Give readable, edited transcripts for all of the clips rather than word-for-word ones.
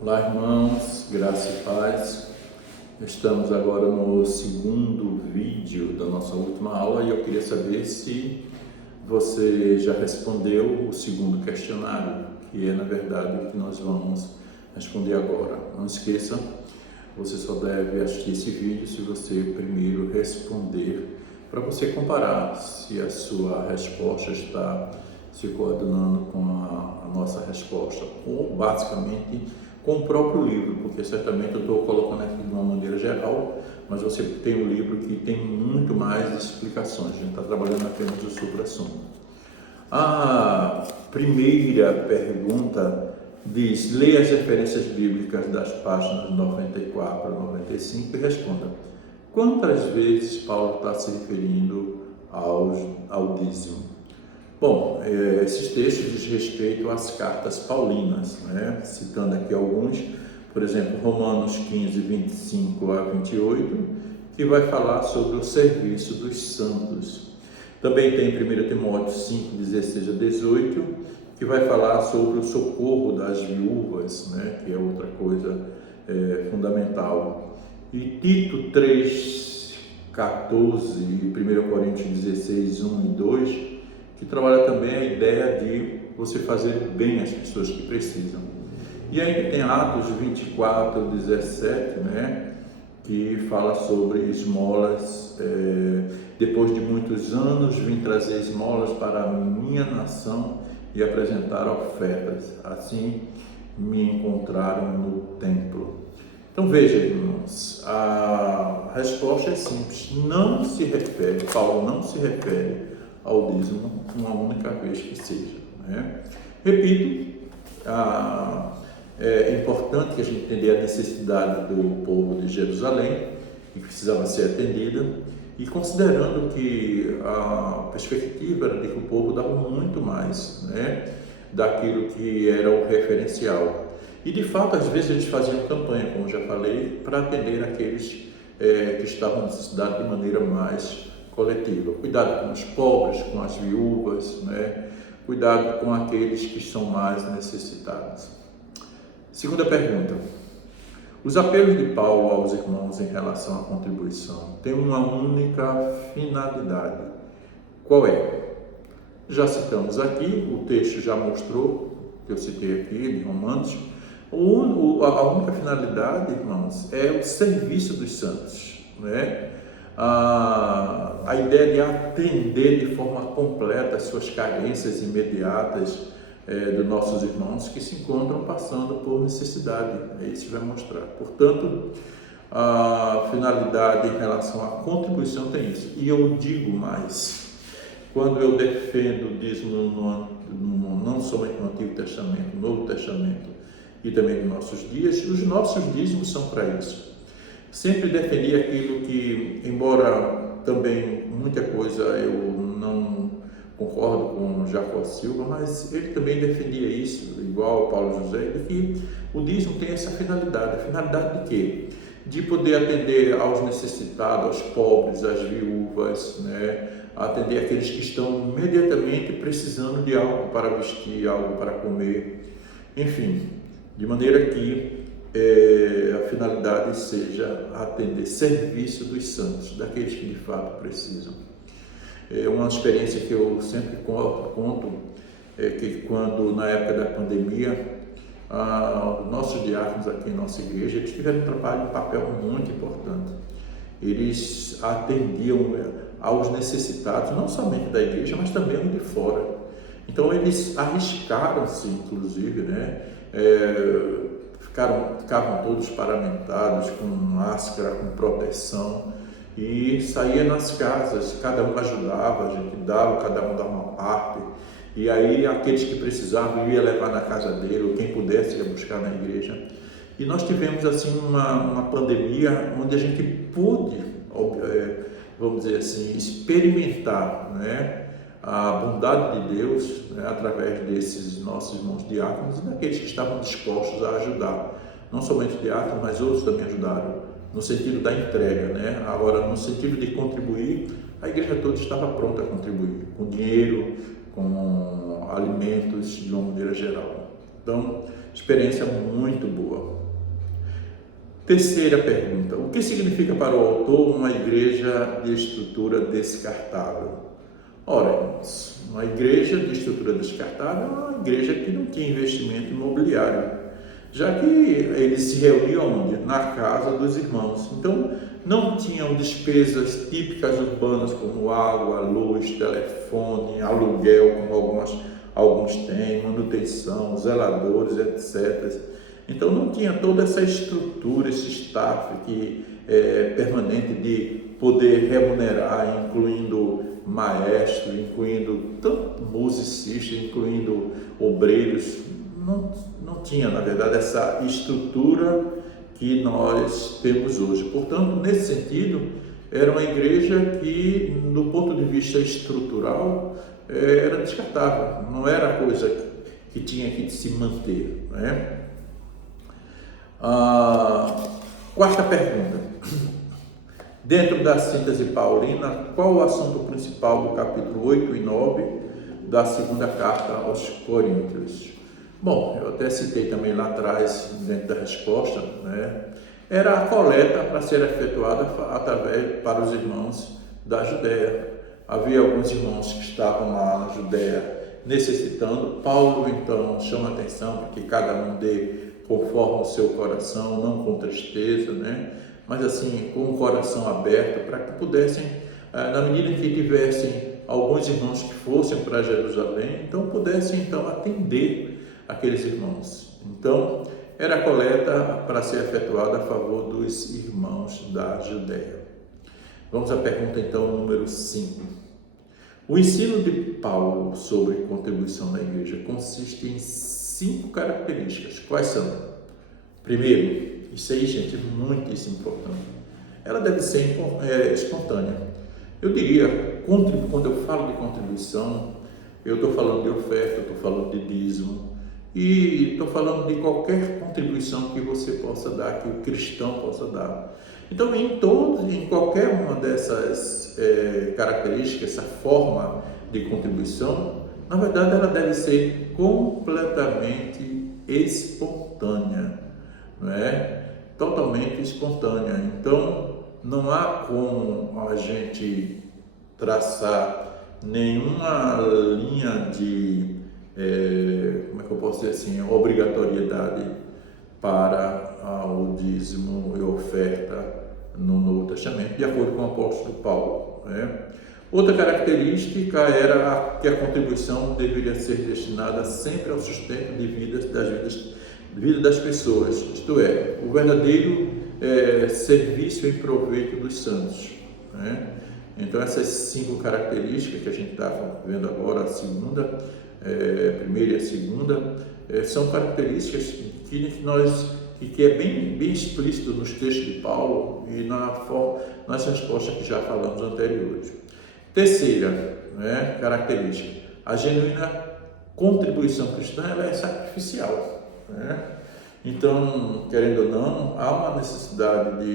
Olá, irmãos, graça e paz. Estamos agora no segundo vídeo da nossa última aula e eu queria saber se você já respondeu o segundo questionário, que é na verdade o que nós vamos responder agora. Não esqueça, você só deve assistir esse vídeo se você primeiro responder, para você comparar se a sua resposta está se coordenando com a nossa resposta, ou basicamente com o próprio livro, porque certamente eu estou colocando aqui de uma maneira geral, mas você tem um livro que tem muito mais explicações, a gente está trabalhando apenas o supra-sumo. A primeira pergunta diz: leia as referências bíblicas das páginas 94 a 95 e responda: quantas vezes Paulo está se referindo ao dízimo? Bom, esses textos diz respeito às cartas paulinas, né? Citando aqui alguns, por exemplo, Romanos 15, 25 a 28, que vai falar sobre o serviço dos santos. Também tem 1 Timóteo 5, 16 a 18, que vai falar sobre o socorro das viúvas, né? Que é outra coisa fundamental. E Tito 3, 14 e 1 Coríntios 16, 1 e 2, que trabalha também a ideia de você fazer bem às pessoas que precisam. E ainda tem Atos 24, 17, né, que fala sobre esmolas. Depois de muitos anos vim trazer esmolas para a minha nação e apresentar ofertas. Assim me encontraram no templo. Então veja, irmãos, a resposta é simples. Paulo não se refere ao dízimo uma única vez que seja, né? Repito, é importante que a gente entenda a necessidade do povo de Jerusalém, que precisava ser atendida, e considerando que a perspectiva era de que o povo dava muito mais, né, daquilo que era o referencial. E de fato, às vezes eles faziam campanha, como já falei, para atender aqueles que estavam necessitados de maneira mais coletiva. Cuidado com os pobres, com as viúvas, né? Cuidado com aqueles que são mais necessitados. Segunda pergunta: os apelos de Paulo aos irmãos em relação à contribuição têm uma única finalidade. Qual é? Já citamos aqui, o texto já mostrou, que eu citei aqui, de Romanos. A única finalidade, irmãos, é o serviço dos santos, né? A ideia de atender de forma completa as suas carências imediatas dos nossos irmãos que se encontram passando por necessidade. É isso que vai mostrar. Portanto, a finalidade em relação à contribuição tem isso. E eu digo mais: quando eu defendo o dízimo não somente no Antigo Testamento, no Novo Testamento e também nos nossos dias, os nossos dízimos são para isso. Sempre defendi aquilo que, embora também muita coisa eu não concordo com Jacó Silva, mas ele também defendia isso, igual ao Paulo José, de que o dízimo tem essa finalidade. A finalidade de quê? De poder atender aos necessitados, aos pobres, às viúvas, né? Atender aqueles que estão imediatamente precisando de algo para vestir, algo para comer, enfim, de maneira que a finalidade seja atender serviço dos santos, daqueles que de fato precisam. Uma experiência que eu sempre conto é que quando, na época da pandemia, nossos diáconos aqui em nossa igreja, eles tiveram um papel muito importante. Eles atendiam aos necessitados, não somente da igreja, mas também de fora. Então eles arriscaram-se, inclusive, né? Ficavam todos paramentados, com máscara, com proteção, e saía nas casas, cada um ajudava, a gente dava, cada um dava uma parte, e aí aqueles que precisavam ia levar na casa dele, ou quem pudesse ia buscar na igreja. E nós tivemos assim uma pandemia onde a gente pôde, vamos dizer assim, experimentar, né, a bondade de Deus, né, através desses nossos irmãos diáconos e daqueles que estavam dispostos a ajudar. Não somente diáconos, mas outros também ajudaram, no sentido da entrega, né? Agora, no sentido de contribuir, a igreja toda estava pronta a contribuir, com dinheiro, com alimentos, de uma maneira geral. Então, experiência muito boa. Terceira pergunta: o que significa para o autor uma igreja de estrutura descartável? Ora, irmãos, uma igreja de estrutura descartável é uma igreja que não tinha investimento imobiliário, já que eles se reuniam onde? Na casa dos irmãos. Então, não tinham despesas típicas urbanas como água, luz, telefone, aluguel, como alguns têm, manutenção, zeladores, etc. Então, não tinha toda essa estrutura, esse staff permanente de poder remunerar, incluindo maestro, incluindo tanto musicista, incluindo obreiros. Não tinha, na verdade, essa estrutura que nós temos hoje. Portanto, nesse sentido, era uma igreja que, do ponto de vista estrutural, era descartável, não era coisa que tinha que se manter, né? Quarta pergunta: dentro da síntese paulina, qual o assunto principal do capítulo 8 e 9 da segunda carta aos Coríntios? Bom, eu até citei também lá atrás, dentro da resposta, né? Era a coleta para ser efetuada para os irmãos da Judéia. Havia alguns irmãos que estavam lá na Judéia necessitando. Paulo, então, chama atenção para que cada um dê conforme o seu coração, não com tristeza, né? Mas assim, com o coração aberto, para que pudessem, na medida que tivessem alguns irmãos que fossem para Jerusalém, então pudessem atender aqueles irmãos. Então, era a coleta para ser efetuada a favor dos irmãos da Judéia. Vamos à pergunta então número 5. O ensino de Paulo sobre contribuição na igreja consiste em 5 características. Quais são? Primeiro, isso aí, gente, é muitíssimo importante. Ela deve ser espontânea. Eu diria, quando eu falo de contribuição, eu estou falando de oferta, eu estou falando de dízimo, e estou falando de qualquer contribuição que você possa dar, que o cristão possa dar. Então, em qualquer uma dessas características, essa forma de contribuição, na verdade, ela deve ser completamente espontânea, não é? Totalmente espontânea. Então, não há como a gente traçar nenhuma linha de, como é que eu posso dizer assim, obrigatoriedade para o dízimo e oferta no Novo Testamento, de acordo com o apóstolo Paulo, né? Outra característica era que a contribuição deveria ser destinada sempre ao sustento de vida das pessoas, isto é, o verdadeiro serviço em proveito dos santos, né? Então, essas 5 características que a gente está vendo agora, a primeira e a segunda, são características que é bem explícito nos textos de Paulo e nas respostas que já falamos anteriores. Terceira, né, característica: a genuína contribuição cristã ela é sacrificial, né? Então, querendo ou não, há uma necessidade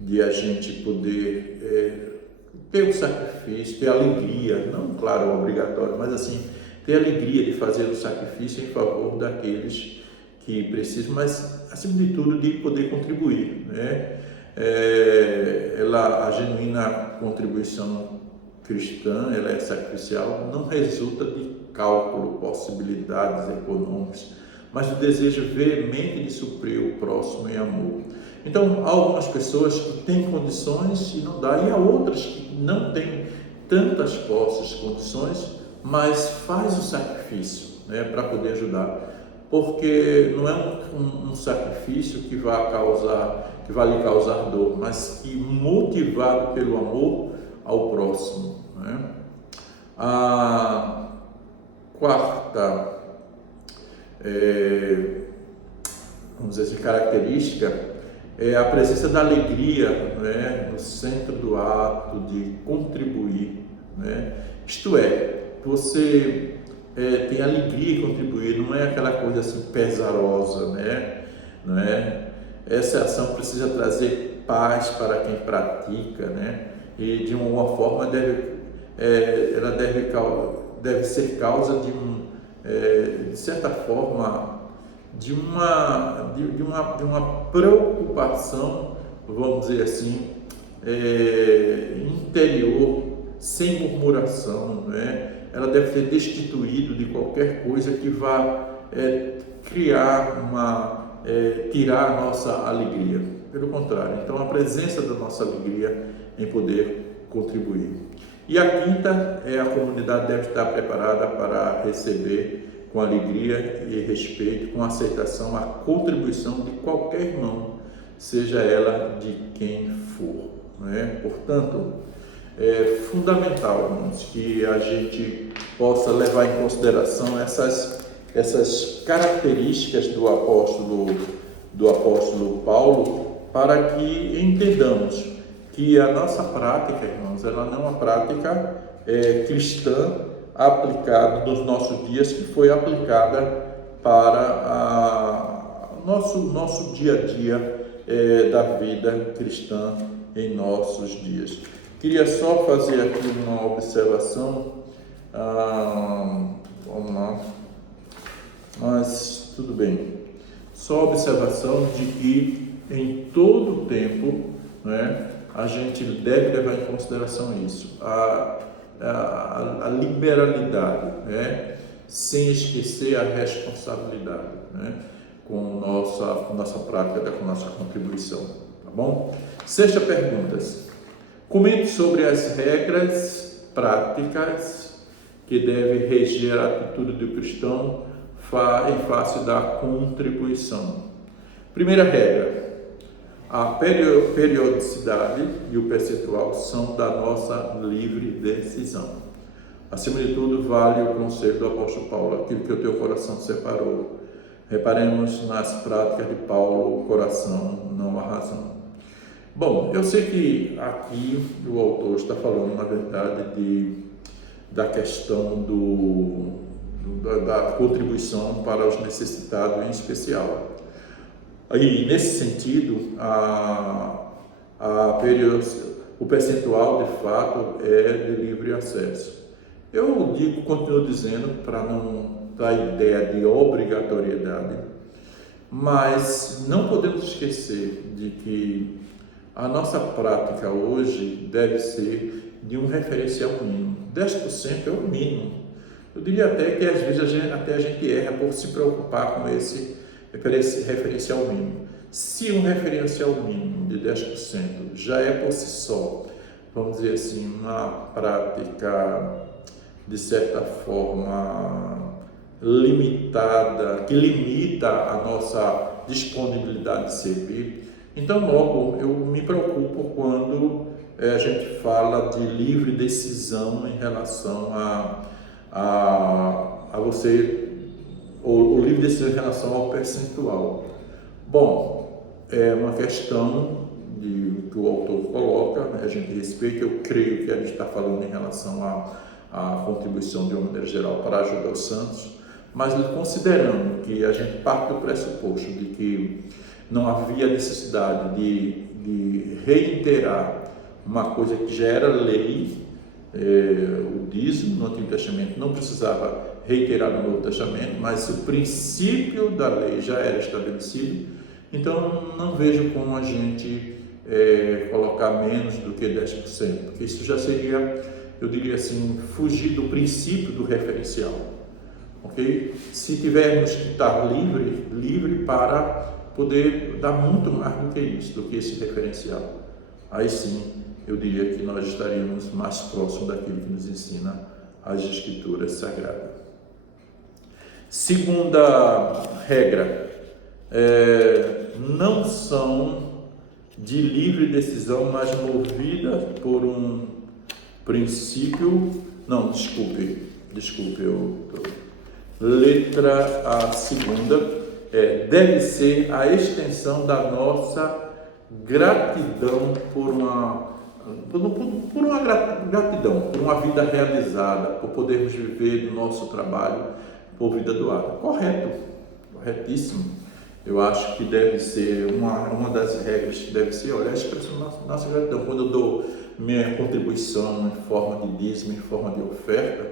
de a gente poder ter o sacrifício, ter alegria, não, claro, obrigatório, mas assim, ter alegria de fazer o sacrifício em favor daqueles que precisam, mas acima de tudo de poder contribuir, né? A genuína contribuição cristã, ela é sacrificial, não resulta de cálculo, possibilidades econômicas, mas do desejo veemente de suprir o próximo em amor. Então, há algumas pessoas que têm condições e não dá, e há outras que não têm tantas condições, mas faz o sacrifício, né, para poder ajudar. Porque não é um sacrifício que vai lhe causar dor, mas que motivado pelo amor ao próximo, né? A quarta vamos dizer assim, característica é a presença da alegria, né, no centro do ato de contribuir, né? Isto é, você tem alegria em contribuir, não é aquela coisa assim pesarosa, né? Não é? Essa ação precisa trazer paz para quem pratica, né? E de uma forma ela deve ser causa de de certa forma, de uma preocupação, vamos dizer assim, interior, sem murmuração, né? Ela deve ser destituída de qualquer coisa que vá tirar a nossa alegria. Pelo contrário, então a presença da nossa alegria em poder contribuir. E a quinta a comunidade deve estar preparada para receber com alegria e respeito, com aceitação, a contribuição de qualquer irmão, seja ela de quem for. Né? Portanto, é fundamental, irmãos, que a gente possa levar em consideração essas características do apóstolo Paulo, para que entendamos que a nossa prática, irmãos, ela não é uma prática cristã aplicada nos nossos dias, que foi aplicada para nosso dia a dia da vida cristã em nossos dias. Queria só fazer aqui uma observação, vamos lá, mas tudo bem. Só observação de que em todo o tempo, né, a gente deve levar em consideração isso, a liberalidade, né, sem esquecer a responsabilidade, né, com nossa prática, com nossa contribuição, tá bom? Sexta pergunta. Comente sobre as regras práticas que devem reger a atitude do cristão em face da contribuição. Primeira regra: a periodicidade e o percentual são da nossa livre decisão. Acima de tudo, vale o conselho do apóstolo Paulo: aquilo que o teu coração separou. Reparemos nas práticas de Paulo: o coração, não a razão. Bom, eu sei que aqui o autor está falando, na verdade, da questão da contribuição para os necessitados em especial. Aí, nesse sentido, o percentual, de fato, é de livre acesso. Eu continuo dizendo, para não dar ideia de obrigatoriedade, mas não podemos esquecer de que a nossa prática hoje deve ser de um referencial mínimo. 10% é o mínimo. Eu diria até que às vezes a gente erra por se preocupar com esse referencial mínimo. Se um referencial mínimo de 10% já é por si só, vamos dizer assim, uma prática de certa forma limitada, que limita a nossa disponibilidade de servir, então logo eu me preocupo quando a gente fala de livre decisão em relação a você, o livre decisão em relação ao percentual. Bom, é uma questão que o autor coloca, né? A gente respeita. Eu creio que a gente está falando em relação à contribuição de uma maneira geral para ajudar os santos, mas considerando que a gente parte do pressuposto de que não havia necessidade de reiterar uma coisa que já era lei, o dízimo no Antigo Testamento não precisava reiterar no Novo Testamento, mas o princípio da lei já era estabelecido, então não vejo como a gente colocar menos do que 10%, porque isso já seria, eu diria assim, fugir do princípio do referencial, ok? Se tivermos que estar livre para poder dar muito mais do que isso, do que esse referencial, aí sim eu diria que nós estaríamos mais próximos daquilo que nos ensina as Escrituras Sagradas. Segunda regra, não são de livre decisão, mas movidas por um princípio. Não, desculpe, letra a segunda. Deve ser a extensão da nossa gratidão por uma gratidão, por uma vida realizada, por podermos viver do nosso trabalho, por vida doada. Corretíssimo. Eu acho que deve ser uma das regras que deve ser, olha, a expressão da nossa gratidão. Quando eu dou minha contribuição em forma de dízimo, em forma de oferta,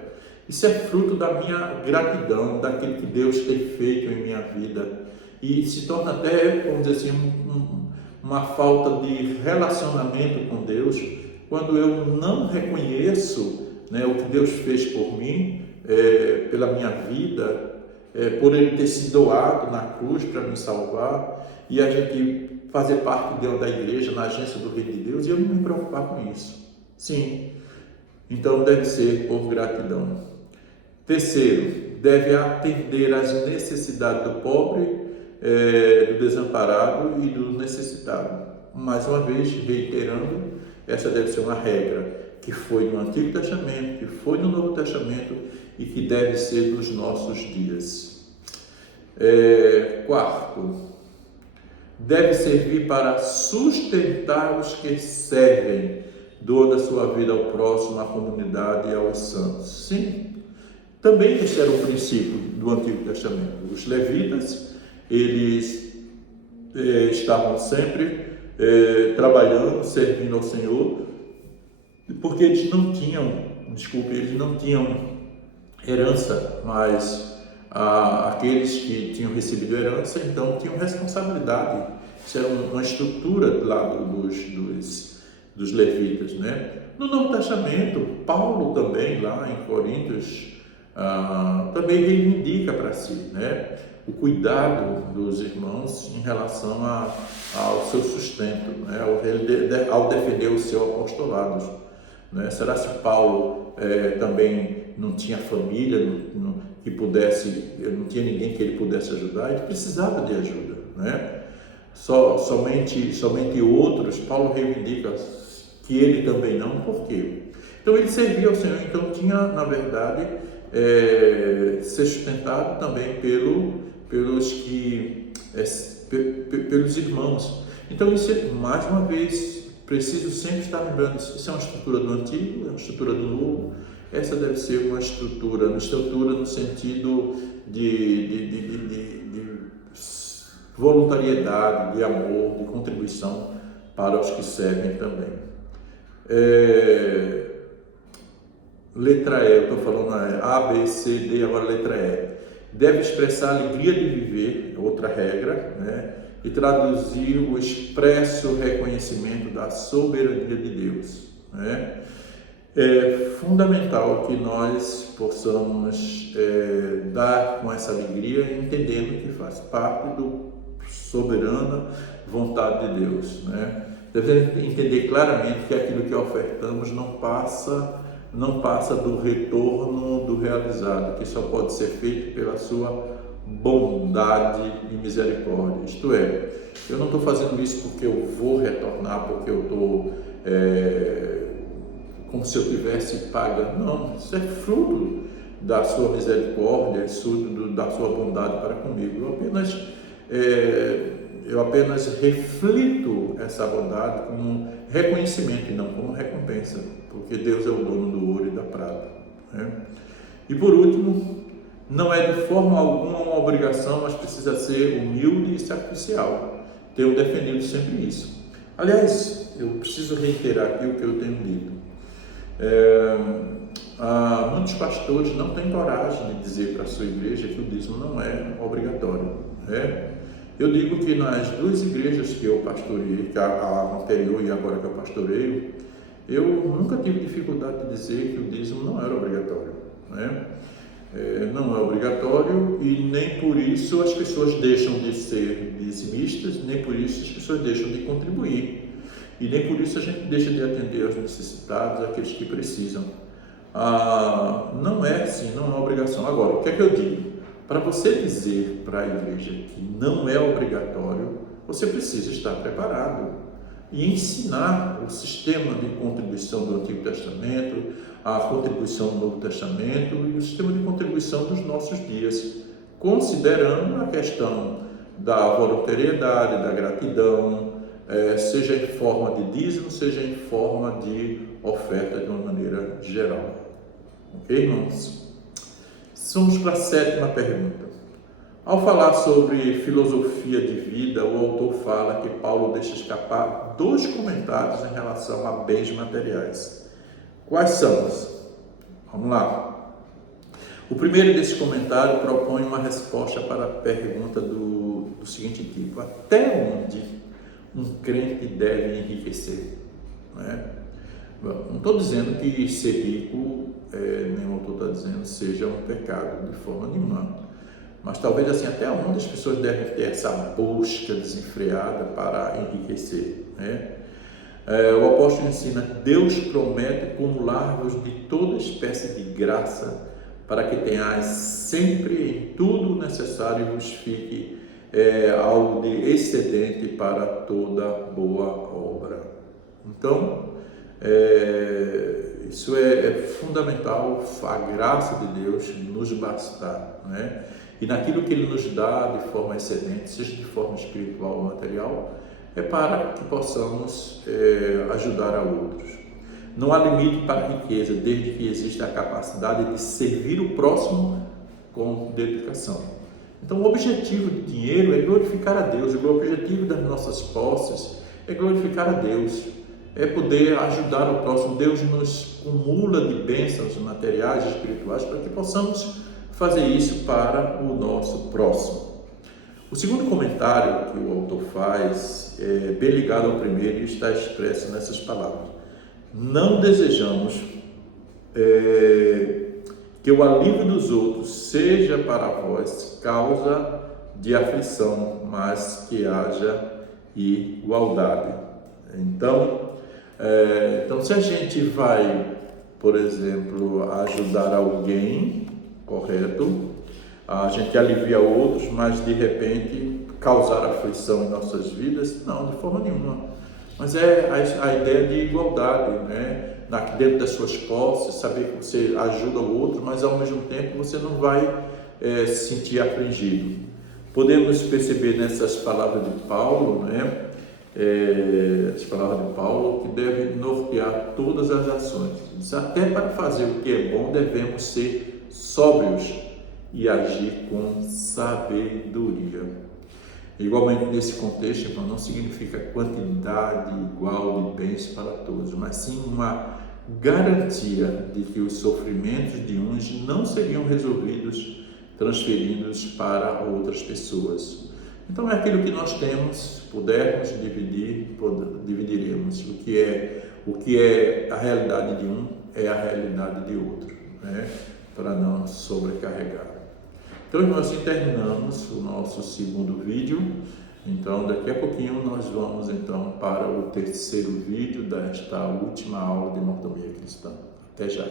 Isso é fruto da minha gratidão, daquilo que Deus tem feito em minha vida. E se torna até, vamos dizer assim, uma falta de relacionamento com Deus, quando eu não reconheço, né, o que Deus fez por mim, pela minha vida, por Ele ter se doado na cruz para me salvar, e a gente fazer parte da igreja, na agência do Reino de Deus, e eu não me preocupar com isso. Sim, então deve ser por gratidão. Terceiro, deve atender às necessidades do pobre, do desamparado e do necessitado. Mais uma vez, reiterando, essa deve ser uma regra que foi no Antigo Testamento, que foi no Novo Testamento e que deve ser nos nossos dias. Quarto, deve servir para sustentar os que servem, doando a sua vida ao próximo, à comunidade e aos santos. Sim, também esse era o princípio do Antigo Testamento. Os levitas, eles estavam sempre trabalhando, servindo ao Senhor, porque eles não tinham herança, mas aqueles que tinham recebido herança, então tinham responsabilidade. Isso era uma estrutura lá dos levitas, né? No Novo Testamento, Paulo também, lá em Coríntios, também reivindica para si, né, o cuidado dos irmãos em relação ao seu sustento, né, ao defender o seu apostolado, né? Será que Paulo também não tinha família, que pudesse, não tinha ninguém que ele pudesse ajudar? Ele precisava de ajuda, né? Somente outros, Paulo reivindica que ele também não. Por quê? Então ele servia ao Senhor, então tinha, na verdade, ser sustentado também pelos irmãos. Então isso, mais uma vez, preciso sempre estar lembrando, isso é uma estrutura do Antigo, é uma estrutura do Novo. Essa deve ser uma estrutura no sentido de voluntariedade, de amor, de contribuição para os que servem também. Letra E, eu estou falando A, B, C, D, agora letra E. Deve expressar a alegria de viver, outra regra, né? E traduzir o expresso reconhecimento da soberania de Deus, né? É fundamental que nós possamos dar com essa alegria, entendendo que faz parte do soberana vontade de Deus, né? Devemos entender claramente que aquilo que ofertamos não passa do retorno do realizado, que só pode ser feito pela sua bondade e misericórdia. Isto é, eu não estou fazendo isso porque eu vou retornar, porque eu estou como se eu estivesse pagando. Não, isso é fruto da sua misericórdia, é fruto da sua bondade para comigo. Eu apenas reflito essa bondade como reconhecimento e não como recompensa, porque Deus é o dono do ouro e da prata, né? E por último, não é de forma alguma uma obrigação, mas precisa ser humilde e sacrificial. Tenho defendido sempre isso. Aliás, eu preciso reiterar aqui o que eu tenho dito. Muitos pastores não têm coragem de dizer para a sua igreja que o dízimo não é obrigatório, né? Eu digo que nas duas igrejas que eu pastorei, que a anterior e agora que eu pastoreio, eu nunca tive dificuldade de dizer que o dízimo não era obrigatório, né? Não é obrigatório e nem por isso as pessoas deixam de ser dizimistas, nem por isso as pessoas deixam de contribuir. E nem por isso a gente deixa de atender aos necessitados, aqueles que precisam. Não é assim, não é obrigação. Agora, o que é que eu digo? Para você dizer para a igreja que não é obrigatório, você precisa estar preparado e ensinar o sistema de contribuição do Antigo Testamento, a contribuição do Novo Testamento e o sistema de contribuição dos nossos dias, considerando a questão da voluntariedade, da gratidão, seja em forma de dízimo, seja em forma de oferta de uma maneira geral. Ok, irmãos? Vamos para a sétima pergunta. Ao falar sobre filosofia de vida, o autor fala que Paulo deixa escapar dois comentários em relação a bens materiais. Quais são? Vamos lá. O primeiro desse comentário propõe uma resposta para a pergunta do seguinte tipo: até onde um crente deve enriquecer? Né? Não estou dizendo que ser rico, nem o autor está dizendo, seja um pecado de forma nenhuma. Mas talvez assim, até onde as pessoas devem ter essa busca desenfreada para enriquecer, né? O apóstolo ensina: Deus promete acumular-vos de toda espécie de graça, para que tenhais sempre em tudo o necessário e vos fique algo de excedente para toda boa obra. Então, isso é fundamental, a graça de Deus nos bastar, né? E naquilo que Ele nos dá de forma excedente, seja de forma espiritual ou material, é para que possamos ajudar a outros. Não há limite para a riqueza, desde que exista a capacidade de servir o próximo com dedicação. Então, o objetivo do dinheiro é glorificar a Deus, o objetivo das nossas posses é glorificar a Deus, é poder ajudar o próximo. Deus nos cumula de bênçãos materiais e espirituais para que possamos fazer isso para o nosso próximo. O segundo comentário que o autor faz é bem ligado ao primeiro e está expresso nessas palavras: não desejamos que o alívio dos outros seja para vós causa de aflição, mas que haja igualdade. Então, se a gente vai, por exemplo, ajudar alguém, correto, a gente alivia outros, mas de repente causar aflição em nossas vidas, não, de forma nenhuma. Mas é a ideia de igualdade, né? Dentro das suas posses, saber que você ajuda o outro, mas ao mesmo tempo você não vai se sentir afligido. Podemos perceber nessas palavras de Paulo, né? As palavras de Paulo, que devem nortear todas as ações. Até para fazer o que é bom, devemos ser sóbrios e agir com sabedoria. Igualmente, nesse contexto, irmão, não significa quantidade igual de bens para todos, mas sim uma garantia de que os sofrimentos de uns não seriam resolvidos transferidos para outras pessoas. Então, é aquilo que nós temos, pudermos dividir, dividiremos. O que é a realidade de um é a realidade de outro, né? Para não sobrecarregar. Então, irmãos, assim terminamos o nosso segundo vídeo. Então, daqui a pouquinho nós vamos então para o terceiro vídeo desta última aula de mordomia cristã. Até já!